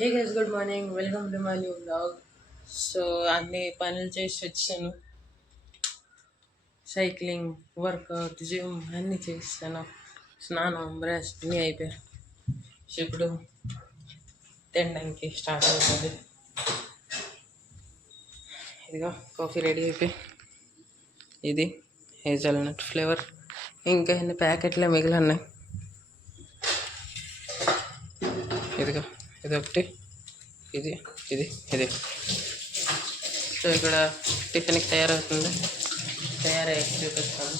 Hey guys, good morning. Welcome to my new blog. So అన్ని పనులు చేసి వచ్చాను. సైక్లింగ్, వర్కౌట్, జిమ్ అన్నీ చేస్తాను. స్నానం, బ్రష్ అన్నీ అయిపోయాయి. సో ఇప్పుడు తినడానికి స్టార్ట్ అవుతుంది. ఇదిగో కాఫీ రెడీ అయిపోయి, ఇది హేజల్నట్ ఫ్లేవర్. ఇంకా ఎన్ని ప్యాకెట్లే మిగిలిన్నాయి. ఇదిగో ఇదొకటి, ఇది ఇది ఇది. సో ఇక్కడ టిఫిన్కి తయారవుతుంది. తయారయ్యి చూపిస్తాను.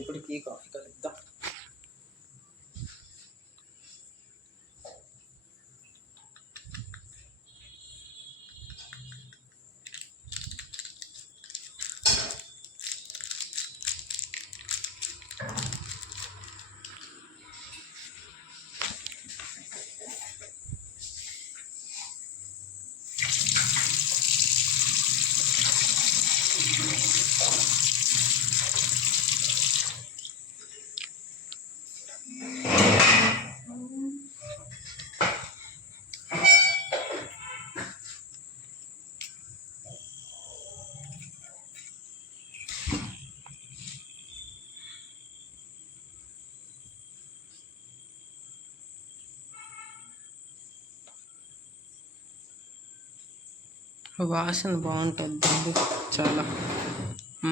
ఇప్పుడు ఈ కాఫీ కలుద్దాం. వాసన బాగుంటుంది, చాలా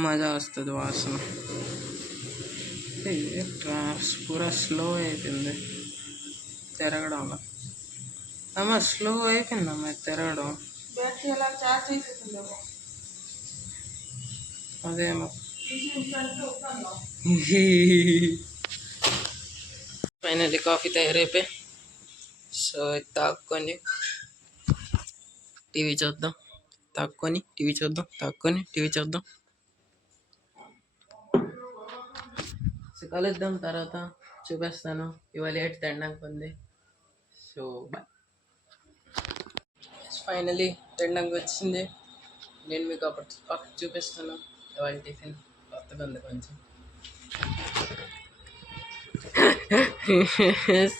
మజా వస్తుంది వాసన. పూరా స్లో అయిపోయింది తిరగడంలో. అమ్మ స్లో అయిపోయిందమ్మా తిరగడం. అదేమో ఫైనల్లీ కాఫీ తయారైపోయి, సో తాక్కొని టీవీ చూద్దాం, తాక్కొని టీవీ చూద్దాం, తాక్కొని టీవీ చూద్దాం. సో కలుద్దాం, తర్వాత చూపిస్తాను. ఇవాళ ఏటి తినడానికి ఉంది. So bye. ఫైనలీ తినడానికి వచ్చింది. నేను మీకు అప్పుడు చూపిస్తాను. ఇవాళ టిఫిన్ కొత్తగా ఉంది కొంచెం.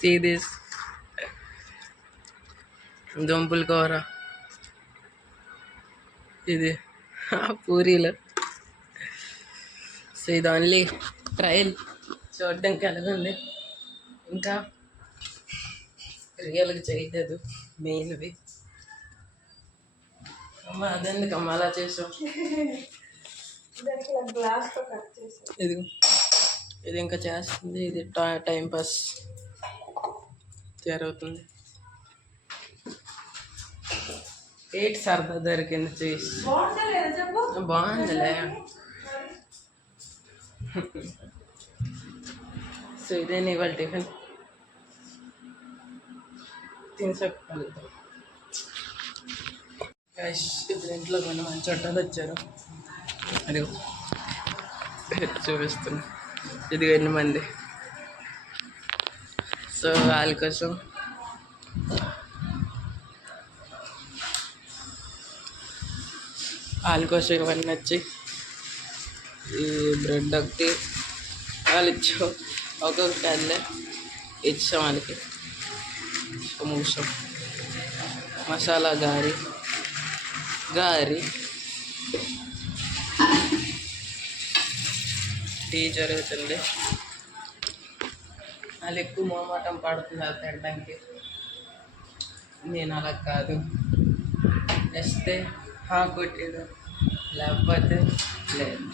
See this దుంపుల కూర, ఇది పూరీలు. సో ఇది ఓన్లీ ట్రయల్, చూడడానికి ఎలాగుంది. ఇంకా రియల్గా చేయలేదు మెయిన్వి. అమ్మ అదెందుకు అమ్మ అలా చేసావు? ఇది ఇది ఇంకా చేస్తుంది. ఇది టైంపాస్ తయారవుతుంది. ఏటి సరదా దొరికింది చూసి. బాగుందిలే. సో ఇదేనా ఇవాళ టిఫిన్. తినసక్కలుద్దాం. ఇప్పుడు ఇంట్లో కొన్ని మంచి చుట్టాలు వచ్చారు. అది చూపిస్తున్నా. ఇది 2 మంది. సో వాళ్ళ కోసం ఇవన్నీ వచ్చి ఈ బ్రెడ్ ఒకటి వాళ్ళు ఇచ్చాం. ఒక్కొక్క ప్యాన్లే ఇచ్చాం వాళ్ళకి. మూసాం మసాలా గారి టీ జరుగుతుంది. వాళ్ళు ఎక్కువ మోమాటం పడుతున్నారు తినడానికి. నేను అలా కాదు, వేస్తే కొట్టాడు, లేకపోతే లేదు.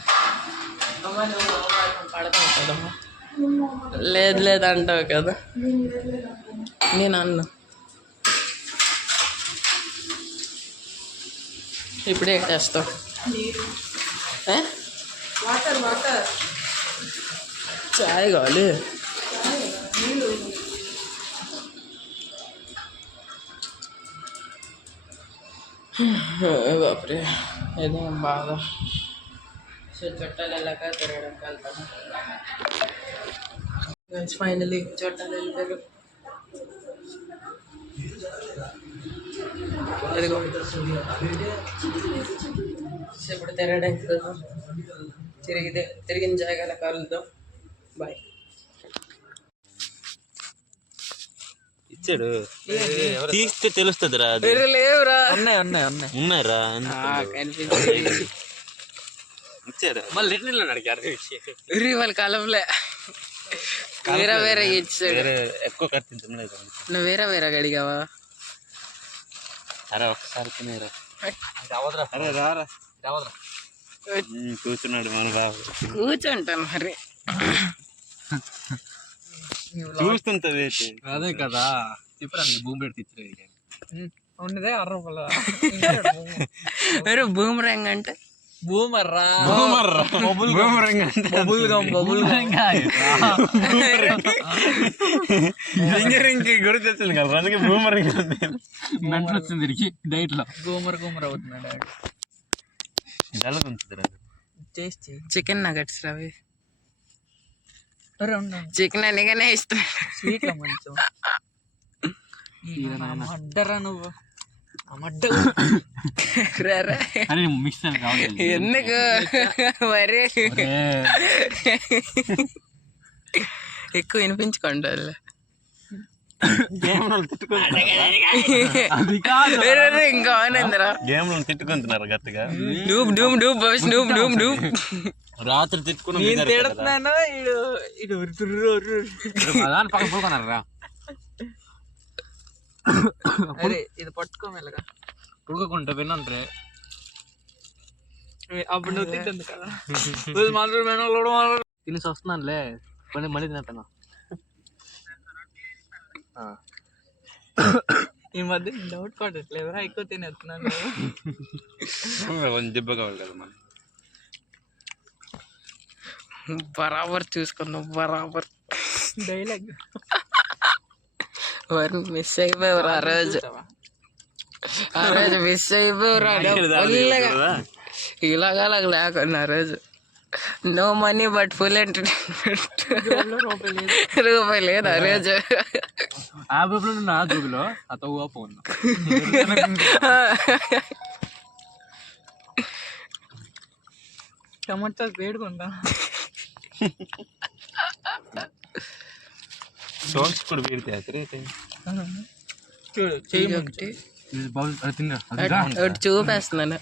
అమ్మ నువ్వు మోమాటం పడతావు కదమ్మా. లేదు అంటావు కదా. నేను అన్నా. ఇప్పుడే వేస్తావు వాటర్ చాయ్ కావాలి. బాప్రే ఏదో బాగా. సో చుట్టాలు వెళ్ళాక తిరగడానికి వెళ్తాను. ఫైనలీ చుట్టాలు వెళ్తారు. అదిగో ఇప్పుడు తిరగడానికి వెళ్దాం. తిరిగిన జాగాల కలుద్దాం. బాయ్. ఇచ్చాడు తీస్తే తెలుస్తుందిరా అది. లేవురా ఉన్నారా ఇచ్చాడు మళ్ళీ రిటర్న్ అడిగారు వాళ్ళ కాలంలో వేరే వేరే ఇచ్చాడు. వేరే ఎక్కువ ఖర్చు తినలేదు. నువ్వు వేరే వేరే అడిగావా? అరే ఒకసారి తినేరా. అరే రారా కూర్చున్నాడు మన బాబు. కూర్చుంటాను మరి. చూస్తుంటా వేసి. అదే కదా ఇప్పుడు భూమి పెడితే ఇచ్చారు ఉన్నదే 6 రూపాయలు. భూమి రంగ్ అంటే బూమర్రా బబుల్ ఇంజనీరింగ్ గుర్తు వచ్చింది కదా అందుకే బూమరింగ్ మెంటల్ వచ్చింది తిరిగి డైట్ లో గోమర్ అవుతున్నాడు. చికెన్ నగట్స్ రవి. చికెన్ అనగానే ఇష్టం. అడ్డరా నువ్వు ఎందుకు మరి ఎక్కువ వినిపించుకోండి. ఇంకా ఆనందరా గేమ్ తిట్టుకుంటున్నారు గట్టిగా. డూబ్ డూబ్ డూబ్ డూబ్ డూబ్ డూబ్ రాత్రి తిట్టుకుని తిడుతున్నాను. పక్కన పోకున్నారా? అరే ఇది పట్టుకో మెల్లగా ఉడకకుంటా వినంటే అప్పుడు నువ్వు తింటుంది కదా తినేసి వస్తున్నానులే మళ్ళీ తినేస్తాను. ఈ మధ్య డౌట్ పడట్లేదురా ఎక్కువ తినేస్తున్నాను. కొంచెం దెబ్బ కావాలి కదా మన బరాబర్ చూసుకున్నాం. బరాబర్ డైలాగ్ వారు మిస్ అయిపోయారు ఆ రోజు మిస్ అయిపోయారు. ఇలాగా లేకుండా ఆ రోజు no money but full entertainment. రూపాయి లేదు ఆ రోజు. ఆ రూపాయలు నా జోబులో అతవు ఫోన్ టమాటా వేడుకుంటా. సోల్స్ కూడా పెడితే చూపేస్తున్నాను.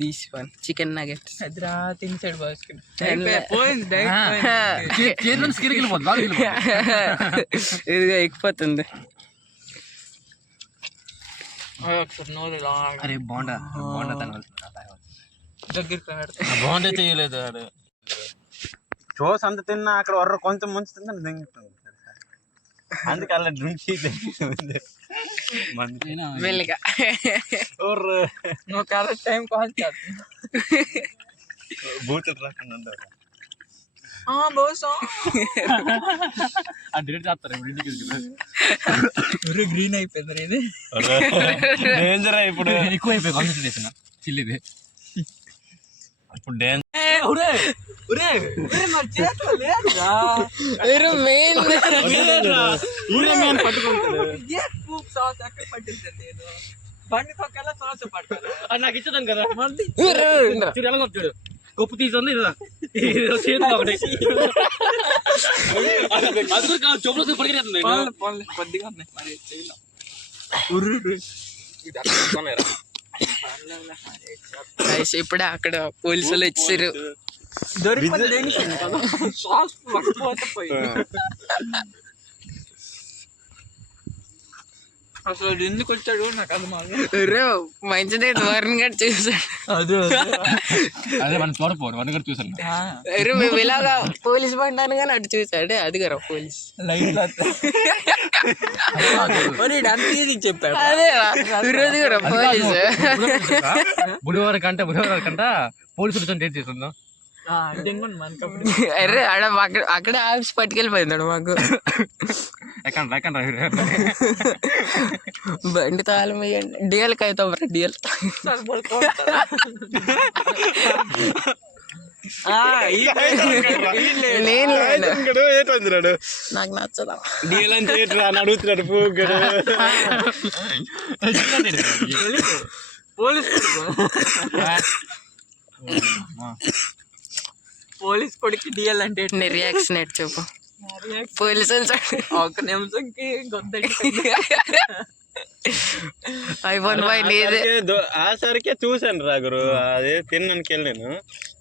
దిస్ వన్ చికెన్ నగెట్స్ తినేసాడు ఇదిగా ఎక్కిపోతుంది. అరే బాగుండా దగ్గరికి బాగుండే చేయలేదు ఆడు. చోస్ అంత తిన్నా అక్కడ వర్ర కొంచెం ముంచుతుందని దింగుతుంది. అందుకే అలా డ్రింక్ మెల్లిగా నువ్వు కరెక్ట్ టైం కాల్ చేస్తా బూతులు రాకుండా గ్రీన్ అయిపోయింది. ఇది డేంజర్ ఇప్పుడు ఎక్కువ అయిపోయి కాన్సన్ట్రేషన్ చిల్లిది. ఇప్పుడు డేంజర్ బండి పక్కన సాస పట్టారు నాకు ఇచ్చదాను కదా చూడు గొప్ప తీసుంది చేతులు ఒకటి చెప్పులు పడిపోతుంది కొద్దిగా ఇప్పుడే అక్కడ పోలీసులు వచ్చారు. అసలు ఎందుకు వచ్చాడు నాకు అది మంచిదే. వరుణ్ గారు చూసాడు. అదే మనం చూడపోడు వరుణ్ గారు చూసాను. మేము ఇలాగా పోలీస్ బండి అనగానే అటు చూసాడు. అది గారు పోలీస్ చెప్పాడు. అదే ఈరోజు గారు పోలీస్ బుధవారం కంట పోలీసులతో డేట్ చేస్తుందా? అరే అక్కడే ఆఫీస్ పట్టుకెళ్ళిపోయిందాడు మాకు. బండి తాళం వేయండి. డిఎల్కి అవుతాం రా. డిఎల్ నాకు నచ్చదా అడుగుతున్నాడు పోలీస్ కొడుకు డిఎల్ అంటే రియాక్షన్ చెప్పు. పోలీసులు ఒక నిమిషంకి గొంతడి ఐఫోన్ 5 నీదే. ఆ సరికే చూశాను రా గురు, అదే తిన్నానికి వెళ్ళాను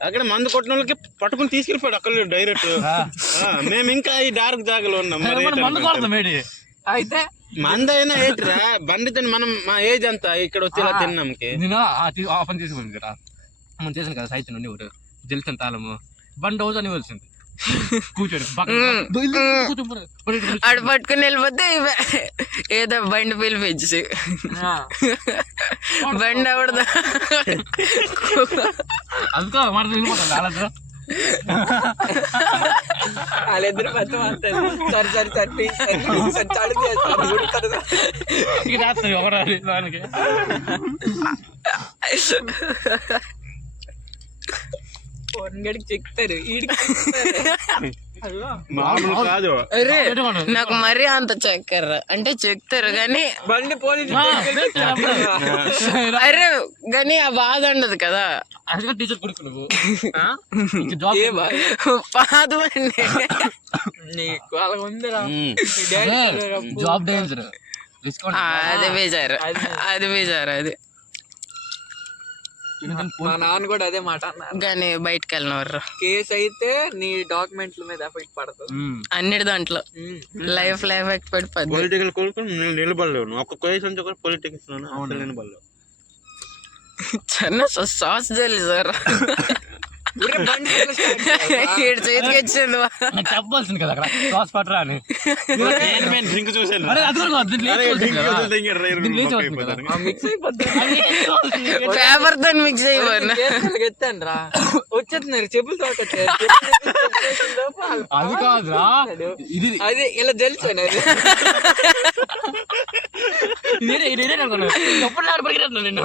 అక్కడ మందు కొట్టిన వాళ్ళకి పట్టుకుని తీసుకెళ్ళిపోయాడు అక్కడ డైరెక్ట్. మేము ఇంకా ఈ డార్క్ జాగలో ఉన్నాం. అయితే మంద అయినా ఏంటిరా బండి మనం మా ఏజ్ అంతా ఇక్కడ వచ్చేలా తిన్నాంకి. నేను ఆ పని చేసుకోండి కదా, మనం చేసాను కదా సైతం నుండి ఒకటి తెలిసిన తాళము బండి రోజు అని వచ్చింది కూర్చోడు ఆడు పట్టుకుని వెళ్ళిపోతే ఏదో బండి పిలిపించి బండి అవడదా అందుకో మాట వెళ్ళిపోతాను అలాగే వాళ్ళిద్దరు పెద్ద సరి సరి సరి సరి చాలు దానికి పొన్గడికి చెక్తారు మామూలు కాదు. అరే నాకు మరీ అంత చెక్కరు అంటే చెక్తారు కానీ బండి పోలీసు అరే కానీ ఆ బాధ ఉండదు కదా. టీచర్ కొడుకు నువ్వు పాత బండి నీకు అలా ఉందిరా జాబ్ డేంజర్ అది బేజారు అది బేజారు అది. మా నాన్న కూడా అదే మాట అన్నారు కానీ బయటకు వెళ్ళినవారు కేసు అయితే నీ డాక్యుమెంట్ల మీద ఎఫెక్ట్ పడుతుంది అన్నిటి దాంట్లో లైఫ్ ఎఫెక్ట్ పడిపోద్ది. పొలిటికల్ కొడుకు నిలబడలేవు ఒక్క కేసు అంటే కూడా పొలిటిక్స్ లోనే అసలు నిలబడలేవు. చిన్న సాస్ జల్లి సార్ చేతికి వచ్చింది చెప్పాల్సింది కదా అక్కడ సాస్ పట్టరా అని. డ్రింక్ చూసాను పేపర్ తో మిక్స్ అయిపోయినా ఎత్తాను రా వచ్చేస్తున్నారు చెప్పులతో అది కాదురా ఇది అదే ఇలా తెలుసాను అది ఎప్పుడు నాడు పరిగెత్తున్నా నేను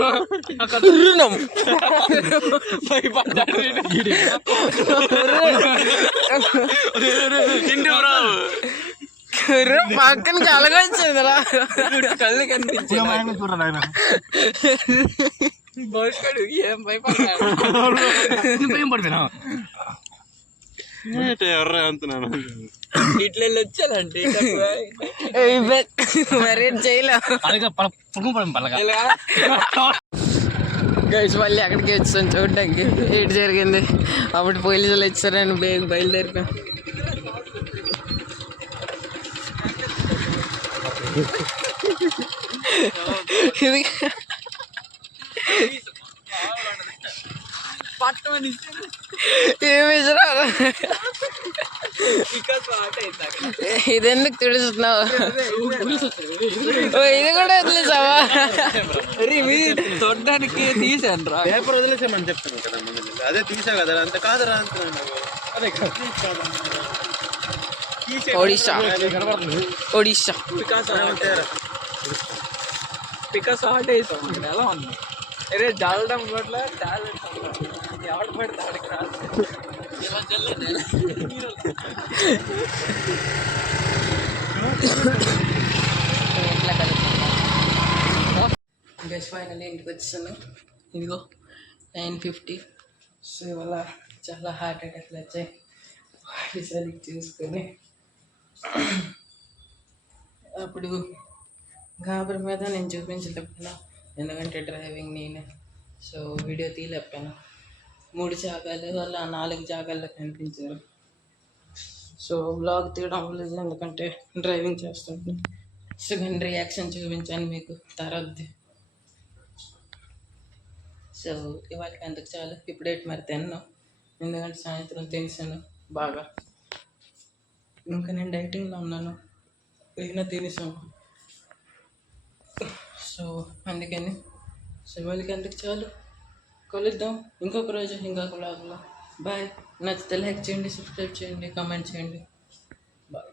పక్కన కలగొచ్చింది రా కళ్ళు కనిపించింది ఏం పడిపోయినా అంటున్నాను ఇట్లా వచ్చానంటే మరేం చేయలే గైస్ మళ్ళీ అక్కడికి వచ్చాను చూడడానికి ఏంటి జరిగింది. అప్పుడు పోలీసులు వచ్చారని బయలుదేరిపోయాం. ఇది ఇది ఎందుకు తుడుస్తున్నావు? ఇది కూడా వదిలేసావా? చూడడానికి తీసాను రా పేపర్ వదిలేసామని చెప్తాను కదా అదే తీసా కదా అంత కాదురా అంటున్నాను. ఒడిశా ఒడిశా పికాస్ ఆర్ట్ వేసాం ఎలా ఉంది అరే జాలడం కూడా టాలెంట్ ఎవడు పడితే ఆడికి రాదు. గెస్ట్ ఫైనల్ ఇంటికి వచ్చాను. ఇదిగో 9:50. సో ఇవాళ చాలా హార్ట్ అటాక్లు వచ్చాయి. సరిగ్గా చూసుకొని అప్పుడు గాబరి మీద నేను చూపించలేకపోయినా ఎందుకంటే డ్రైవింగ్ నేనే. So video తీయలేకపోయాను. 3 జాగాలు వల్ల 4 జాగాల్లో కనిపించారు. సో బ్లాగ్ తీయడం లేదు ఎందుకంటే డ్రైవింగ్ చేస్తుంటే. సో నేను రియాక్షన్ చూపించాను మీకు తర్వాత. సో ఇవాళకి అందుకు చాలు. ఇప్పుడేటి మరి తిన్నాను ఎందుకంటే సాయంత్రం తినేసాను బాగా. ఇంకా నేను డైటింగ్లో ఉన్నాను, ఏమైనా తినేసాను. సో అందుకని సో ఇవాళకి అందుకు చాలు. కలుద్దాం ఇంకొక రోజు ఇంకొక బ్లాగ్లో. బాయ్. నచ్చితే లైక్ చేయండి, సబ్స్క్రైబ్ చేయండి, కామెంట్ చేయండి. బాయ్.